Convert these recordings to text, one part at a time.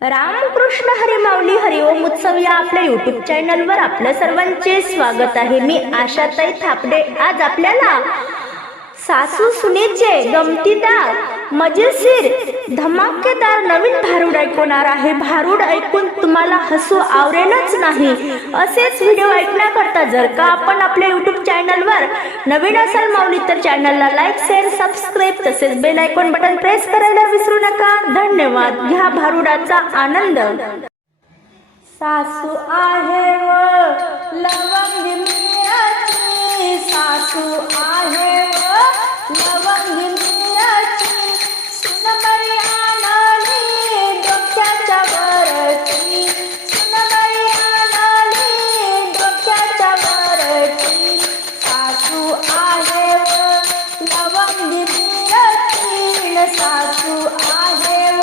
रामकृष्ण हरी माऊली हरिओम उत्सव या आपल्या युट्यूब चॅनलवर आपल्या सर्वांचे स्वागत आहे। मी आशाताई थापडे आज आपल्याला सासू सुनेचे गमतीदार मजेशीर धमाकेदार नवीन भारूड ऐकवणार आहे। भारूड ऐकून तुम्हाला हसू आवरेलच नाही। असेच व्हिडिओ ऐकण्याकरता जर का आपण आपल्या युट्यूब चॅनलवर नवीन असाल माऊली तर चॅनलला लाईक शेअर सबस्क्राईब तसेच बेल आयकॉन बटन प्रेस करायला विसरू नका। धन्यवाद। घ्या भारूडाचा आनंद। सासू आहे व लवंगी मिरची, सासू आहे व लवंगी मिरची, सुनबाई आणली डोक्याच्या वरची, सुनबाई आणली डोक्याच्या वरची, सासू आहे व लवंगी मिरची, सासू आहे व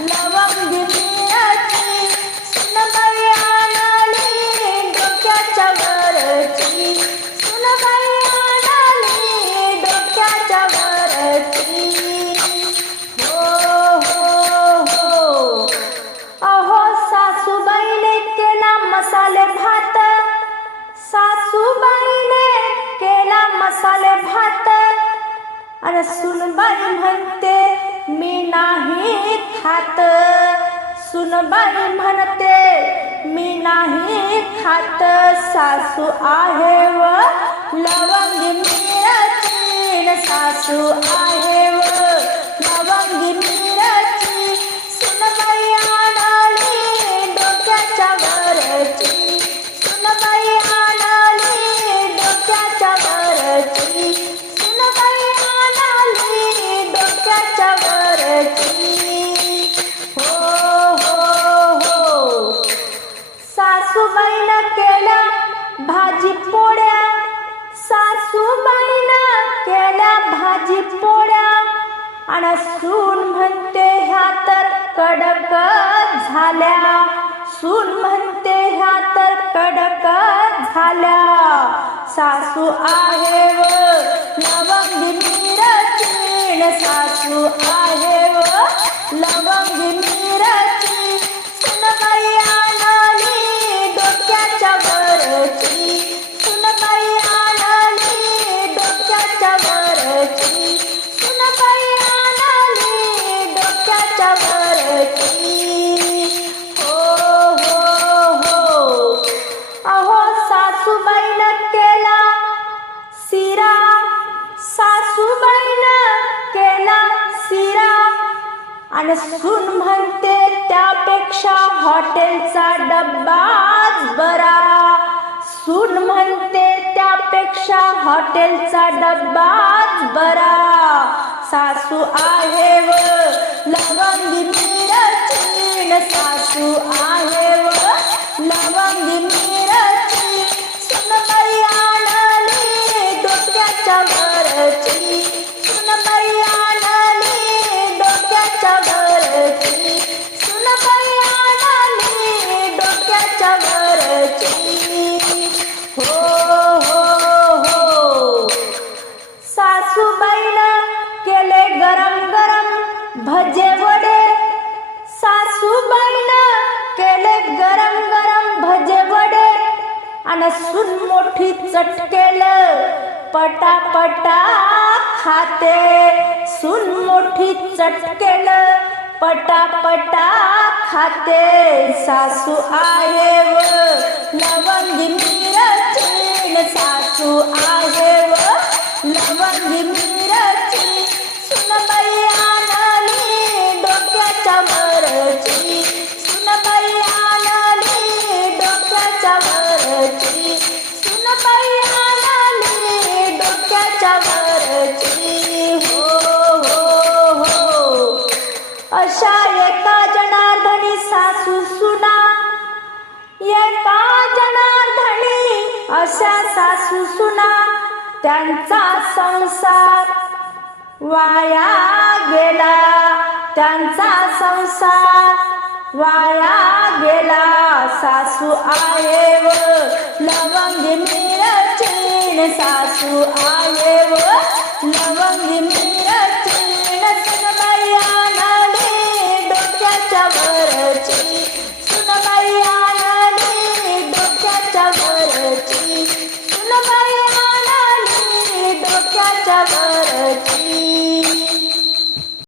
लवंगी मिरची, सुनबाई आणली डोक्याच्या वरची, सुनबाई आणली डोक्याच्या वरची। हो हो हो अहो सासूबाईने केला मसाले भात, सासूबाईने केला मसाले भात, आणि सुनबाई म्हणते मी नाही खात, सुनबाई म्हणते मी नाही खात, सासू आहे व लवंगी मिरची, सासू आहे व लवंगी मिरची, सुनबाई आणली डोक्याच्या वरची, सुनबाई आणली डोक्याच्या वरची, सुनबाई आणली डोक्याच्या वरची। हो हो हो सासूबाईनं केल्या भाजी पोळ्या, सासूबाईनं केल्या भाजी पोळ्या, आणि सून म्हणते ह्या तर कडक झाल्या, सून म्हणते ह्या तर कडक झाल्या, सासू आहे व लवंगी मिरची, सासू आहे व लवंगी मिरची, सुनबाई आणली डोक्याच्या वरची, सुनबाई आणली डोक्याच्या वरची, सुनबाई आणली डोक्याच्या वरची। हो हो हो अहो सासूबाईनं केला शिरा, सासूबाईनं केला शिरा, आणि सून म्हणते त्यापेक्षा हॉटेलचा डब्बाच बरा, सून म्हणते त्यापेक्षा हॉटेलचा डब्बाच बरा, सासू आहे व लवंगी मिरची, सासू आहे व लवंगी मिरची, सुनबाई आणली डोक्याच्या वरची, सुनबाई आणली डोक्याच्या वरची, सुनबाई आणली डोक्याच्या वरची। हो हो हो सासूबाईनं केले गरम गरम भजे वडे, सासूबाईनं केले गरम गरम भजे वडे, आणि सून मोठी चटकेलं पटापटा खाते, सून मोठी चटकेलं पटापटा खाते, सासू आहे व लवंगी मिरची, सासू आहे व लवंगी मिरची, सुनबाई आणली डोक्याच्या वरची, सुनबाई आणली डोक्याच्या वरची, सुनबाई आणली डोक्याच्या वरची। हो हो हो अशा एका जनार्दनी सासू सुना, एका जनार्दनी अशा सासू सुना, त्यांचा संसार वाया गेला, त्यांचा संसार वाया गेला, सासू आहे व लवंगी मिरची, सासू आहे व लवंगी मिरची, सुनबाई आणली डोक्याच्या वर वरची, सुनबाई आणली डोक्याच्या वरची, सुनबाई आणली डोक्याच्या वरची.